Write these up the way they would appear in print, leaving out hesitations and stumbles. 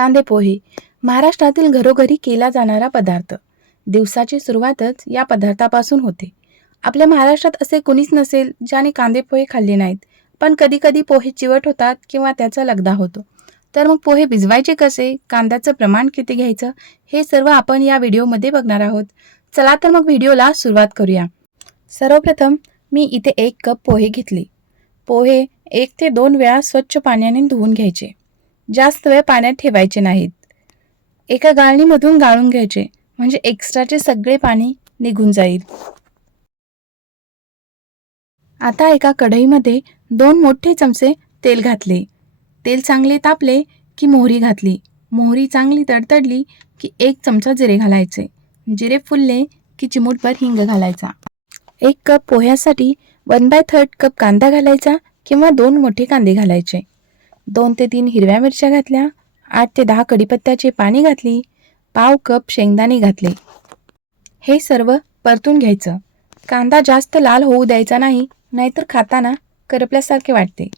कांदे पोहे महाराष्ट्रातील घरोघरी केला जाणारा पदार्थ. दिवसाची सुरुवातच या पदार्थापासून होते. आपल्या महाराष्ट्रात असे कुणीच नसेल ज्याने कांदे पोहे खाल्ले नाहीत. पण कधी कधी पोहे चिवट होतात किंवा त्याचा लगदा होतो. तर मग पोहे भिजवायचे कसे, कांद्याचं प्रमाण किती घ्यायचं, हे सर्व आपण या व्हिडिओमध्ये बघणार आहोत. चला तर मग व्हिडिओला सुरुवात करूया. सर्वप्रथम मी इथे 1 कप पोहे घेतले. पोहे 1 ते 2 वेळा स्वच्छ पाण्याने धुवून घ्यायचे. जास्त वेळ पाण्यात ठेवायचे नाहीत. एका गाळणीमधून गाळून घ्यायचे, म्हणजे एक्स्ट्राचे सगळे पाणी निघून जाईल. आता एका कढईमध्ये 2 मोठे चमचे तेल घातले. तेल चांगले तापले की मोहरी घातली. मोहरी चांगली तडतडली की 1 चमचा जिरे घालायचे. जिरे फुलले की चिमूटभर हिंग घालायचा. 1 कप पोह्यासाठी 1/3 कप कांदा घालायचा किंवा 2 मोठे कांदे घालायचे. 2 ते 3 हिरव्या मिरच्या घातल्या. 8 ते 10 कढीपत्त्याची पाने घातली. पाव कप शेंगदाणे घातले. हे सर्व परतून घ्यायचं. कांदा जास्त लाल होऊ द्यायचा नाही, नाहीतर खाताना करपल्यासारखे वाटते.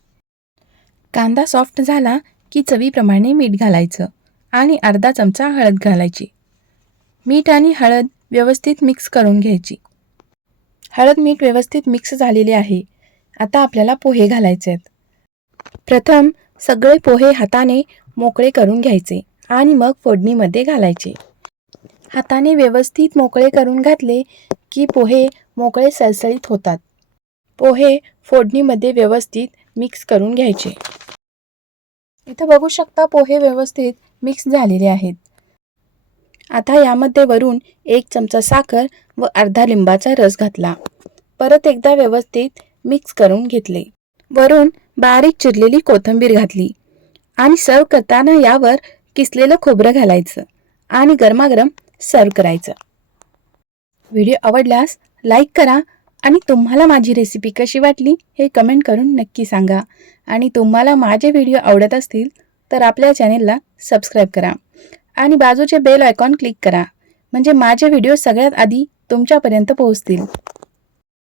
कांदा सॉफ्ट झाला की चवीप्रमाणे मीठ घालायचं आणि अर्धा चमचा हळद घालायची. मीठ आणि हळद व्यवस्थित मिक्स करून घ्यायची. हळद मीठ व्यवस्थित मिक्स झालेले आहे. आता आपल्याला पोहे घालायचे आहेत. प्रथम सगळे पोहे हाताने मोकळे करून घ्यायचे आणि मग फोडणीमध्ये घालायचे. हाताने व्यवस्थित मोकळे करून घातले की पोहे मोकळे सळसळीत होतात. पोहे फोडणीमध्ये व्यवस्थित मिक्स करून घ्यायचे. इथं बघू शकता पोहे व्यवस्थित मिक्स झालेले आहेत. आता यामध्ये वरून 1 चमचा साखर व अर्धा लिंबाचा रस घातला. परत एकदा व्यवस्थित मिक्स करून घेतले. वरून बारीक चिरलेली कोथिंबीर घातली आणि सर्व करताना यावर किसलेलं खोबरं घालायचं आणि गरमागरम सर्व करायचं. व्हिडिओ आवडल्यास लाईक करा आणि तुम्हाला माझी रेसिपी कशी वाटली हे कमेंट करून नक्की सांगा. आणि तुम्हाला माझे व्हिडिओ आवडत असतील तर आपल्या चॅनेलला सबस्क्राईब करा आणि बाजूचे बेल आयकॉन क्लिक करा, म्हणजे माझे व्हिडिओ सगळ्यात आधी तुमच्यापर्यंत पोहोचतील.